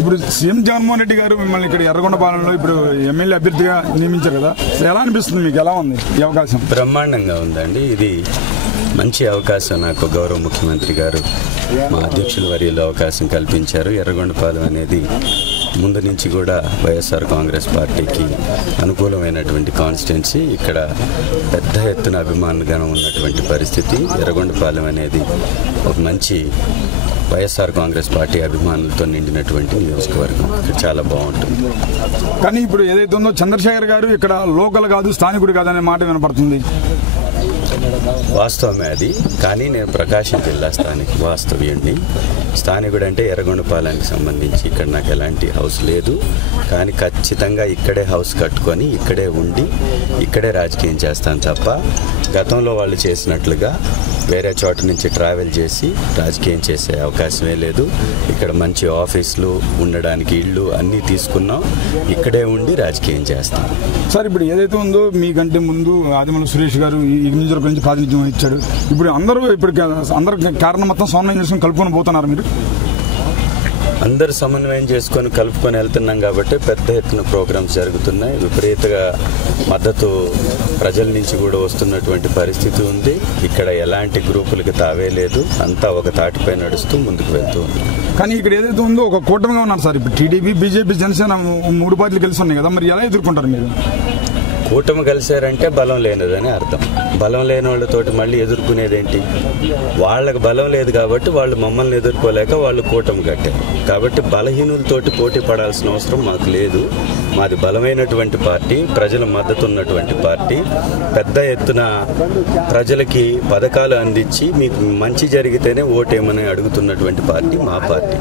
ఇప్పుడు సీఎం జగన్మోహన్ రెడ్డి గారు మిమ్మల్ని ఇక్కడ ఎర్రగొండపాలెంలో ఇప్పుడు ఎమ్మెల్యే అభ్యర్థిగా నియమించారు కదా, ఎలా అనిపిస్తుంది మీకు? ఎలా ఉంది ఈ అవకాశం? బ్రహ్మాండంగా ఉందండి. ఇది మంచి అవకాశం. నాకు గౌరవ ముఖ్యమంత్రి గారు, మా అధ్యక్షుల వర్యులు అవకాశం కల్పించారు. ఎర్రగొండపాలెం అనేది ముందు నుంచి కూడా వైఎస్ఆర్ కాంగ్రెస్ పార్టీకి అనుకూలమైనటువంటి కాన్స్టిట్యున్సీ. ఇక్కడ పెద్ద ఎత్తున అభిమానులుగా ఉన్నటువంటి పరిస్థితి. ఎర్రగొండపాలెం అనేది ఒక మంచి వైఎస్ఆర్ కాంగ్రెస్ పార్టీ అభిమానులతో నిండినటువంటి నియోజకవర్గం. ఇక్కడ చాలా బాగుంటుంది. కానీ ఇప్పుడు ఏదైతే ఉందో చంద్రశేఖర్ గారు ఇక్కడ లోకల్ కాదు, స్థానికుడు కాదనే మాట వినపడుతుంది. వాస్తవమే అది. కానీ నేను ప్రకాశం జిల్లా వాస్తవ్యుడిని. స్థానికుడు అంటే ఎర్రగొండపాలెంకి సంబంధించి ఇక్కడ నాకు ఎలాంటి హౌస్ లేదు. కానీ ఖచ్చితంగా ఇక్కడే హౌస్ కట్టుకొని ఇక్కడే ఉండి ఇక్కడే రాజకీయం చేస్తాను తప్ప గతంలో వాళ్ళు చేసినట్లుగా వేరే చోట నుంచి ట్రావెల్ చేసి రాజకీయం చేసే అవకాశమే లేదు. ఇక్కడ మంచి ఆఫీసులు, ఉండడానికి ఇళ్ళు అన్నీ తీసుకున్నాం. ఇక్కడే ఉండి రాజకీయం చేస్తాం. సార్, ఇప్పుడు ఏదైతే ఉందో మీకంటే ముందు ఆదిమూలపు సురేష్ గారు ఈ నియోజకవర్గం నుంచి ప్రాతినిధ్యం వహించాడు. ఇప్పుడు అందరూ కారణం మొత్తం సమన్వయం చేసుకుని కలుపుకొని పోతున్నారు. మీరు అందరు సమన్వయం చేసుకొని కలుపుకొని వెళ్తున్నాం కాబట్టి పెద్ద ఎత్తున ప్రోగ్రామ్స్ జరుగుతున్నాయి. విపరీతగా మద్దతు ప్రజల నుంచి కూడా వస్తున్నటువంటి పరిస్థితి ఉంది. ఇక్కడ ఎలాంటి గ్రూపులకి తావే లేదు. అంతా ఒక తాటిపై నడుస్తూ ముందుకు వెళ్తూ ఉంది. కానీ ఇక్కడ ఏదైతే ఉందో ఒక కూటమిగా ఉన్నారు సార్. ఇప్పుడు టీడీపీ, బీజేపీ, జనసేన 3 పార్టీలు కలిసి ఉన్నాయి కదా, మరి ఎలా ఎదుర్కొంటారు మీరు? కూటమి కలిశారంటే బలం లేనిదని అర్థం. బలం లేని వాళ్ళతోటి మళ్ళీ ఎదుర్కొనేదేంటి? వాళ్ళకి బలం లేదు కాబట్టి వాళ్ళు మమ్మల్ని ఎదుర్కోలేక వాళ్ళు కూటమి కట్టారు. కాబట్టి బలహీనులతోటి పోటీ పడాల్సిన అవసరం మాకు లేదు. మాది బలమైనటువంటి పార్టీ, ప్రజల మద్దతు ఉన్నటువంటి పార్టీ, పెద్ద ఎత్తున ప్రజలకి పథకాలు అందించి మీకు మంచి జరిగితేనే ఓటేమని అడుగుతున్నటువంటి పార్టీ మా పార్టీ.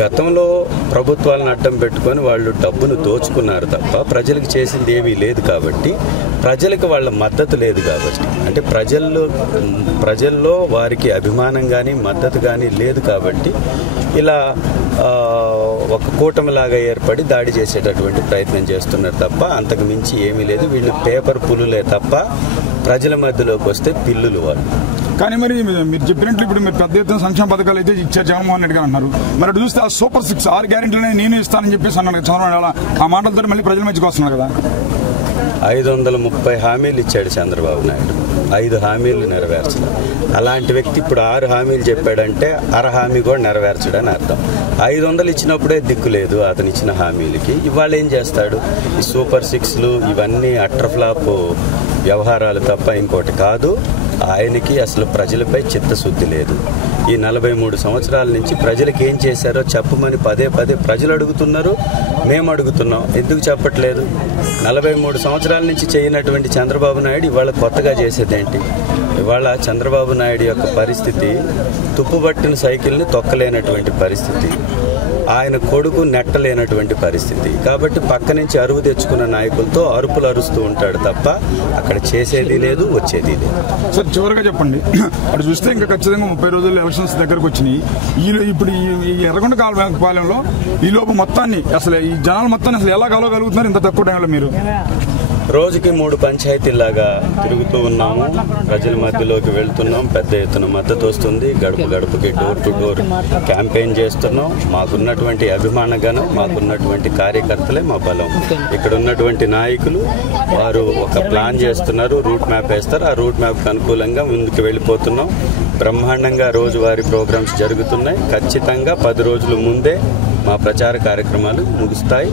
గతంలో ప్రభుత్వాలను అడ్డం పెట్టుకొని వాళ్ళు డబ్బును దోచుకున్నారు తప్ప ప్రజలకు చేసింది ఏమీ లేదు. కాబట్టి ప్రజలకు వాళ్ళ మద్దతు లేదు. కాబట్టి అంటే ప్రజల్లో వారికి అభిమానం కానీ మద్దతు కానీ లేదు. కాబట్టి ఇలా ఒక కూటమిలాగా ఏర్పడి దాడి చేసేటటువంటి ప్రయత్నం చేస్తున్నారు తప్ప అంతకు మించి ఏమీ లేదు. వీళ్ళు పేపర్ పులులే తప్ప ప్రజల మధ్యలోకి వస్తే పిల్లులు వాళ్ళు. కానీ మరి మీరు చెప్పినట్లు ఇప్పుడు మీరు పెద్ద ఎత్తున సంక్షేమ పథకాలు అయితే ఇచ్చారు జగన్మోహన్ రెడ్డి గారు అన్నారు. మరి అటు చూస్తే ఆ సూపర్ 6 6 గ్యారెంటీలనే నేను ఇస్తానని చెప్పేసి అన్నాడు చంద్రబాబు. ఆ మాటలతో మళ్ళీ ప్రజల మధ్యకి వస్తున్నారు కదా. 530 హామీలు ఇచ్చాడు చంద్రబాబు నాయుడు. 5 హామీలు నెరవేర్చడం. అలాంటి వ్యక్తి ఇప్పుడు 6 హామీలు చెప్పాడంటే అర హామీ కూడా నెరవేర్చడని అర్థం. 500 ఇచ్చినప్పుడే దిక్కు లేదు అతను ఇచ్చిన హామీలకి. ఇవాళ ఏం చేస్తాడు? ఈ సూపర్ 6లు ఇవన్నీ అట్రఫ్లాప్ వ్యవహారాలు తప్ప ఇంకోటి కాదు. ఆయనకి అసలు ప్రజలపై చిత్తశుద్ధి లేదు. ఈ 43 సంవత్సరాల నుంచి ప్రజలకు ఏం చేశారో చెప్పమని పదే ప్రజలు అడుగుతున్నారు, మేము అడుగుతున్నాం. ఎందుకు చెప్పట్లేదు? 43 సంవత్సరాల నుంచి చేయనటువంటి చంద్రబాబు నాయుడు ఇవాళ కొత్తగా చేసేదేంటి? ఇవాళ చంద్రబాబు నాయుడు యొక్క పరిస్థితి తుప్పుబట్టిన సైకిల్ని తొక్కలేనటువంటి పరిస్థితి, ఆయన కొడుకు నెట్టలేనటువంటి పరిస్థితి. కాబట్టి పక్క నుంచి అరువు తెచ్చుకున్న నాయకులతో అరుపులు అరుస్తూ ఉంటాడు తప్ప అక్కడ చేసేది లేదు, వచ్చేది లేదు. సార్, చివరిగా చెప్పండి, అటు చూస్తే ఇంకా ఖచ్చితంగా 30 రోజుల్లో ఎలక్షన్స్ దగ్గరకు వచ్చినాయి. ఇప్పుడు ఈ ఎర్రగొండపాలెంలో ఈ లోపు మొత్తాన్ని అసలు ఈ జనాలు మొత్తాన్ని అసలు ఎలా కలవగలుగుతున్నారు ఇంత తక్కువ టైంలో? మీరు రోజుకి 3 పంచాయతీలాగా తిరుగుతూ ఉన్నాము, ప్రజల మధ్యలోకి వెళ్తున్నాం. పెద్ద ఎత్తున మద్దతు వస్తుంది. గడపకి డోర్ టు డోర్ క్యాంపెయిన్ చేస్తున్నాం. మాకున్నటువంటి అభిమానగణం, మాకున్నటువంటి కార్యకర్తలే మా బలం. ఇక్కడ ఉన్నటువంటి నాయకులు వారు ఒక ప్లాన్ చేస్తున్నారు, రూట్ మ్యాప్ వేస్తారు. ఆ రూట్ మ్యాప్కి అనుకూలంగా ముందుకు వెళ్ళిపోతున్నాం. బ్రహ్మాండంగా రోజువారీ ప్రోగ్రామ్స్ జరుగుతున్నాయి. ఖచ్చితంగా 10 రోజుల ముందే మా ప్రచార కార్యక్రమాలు ముగుస్తాయి.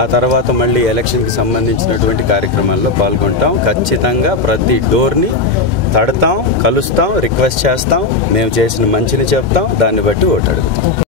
ఆ తర్వాత మళ్ళీ ఎలక్షన్కి సంబంధించినటువంటి కార్యక్రమాల్లో పాల్గొంటాం. ఖచ్చితంగా ప్రతి డోర్ని తడతాం, కలుస్తాం, రిక్వెస్ట్ చేస్తాం. మేము చేసిన మంచిని చెప్తాం, దాన్ని బట్టి ఓటు అడుగుతాం.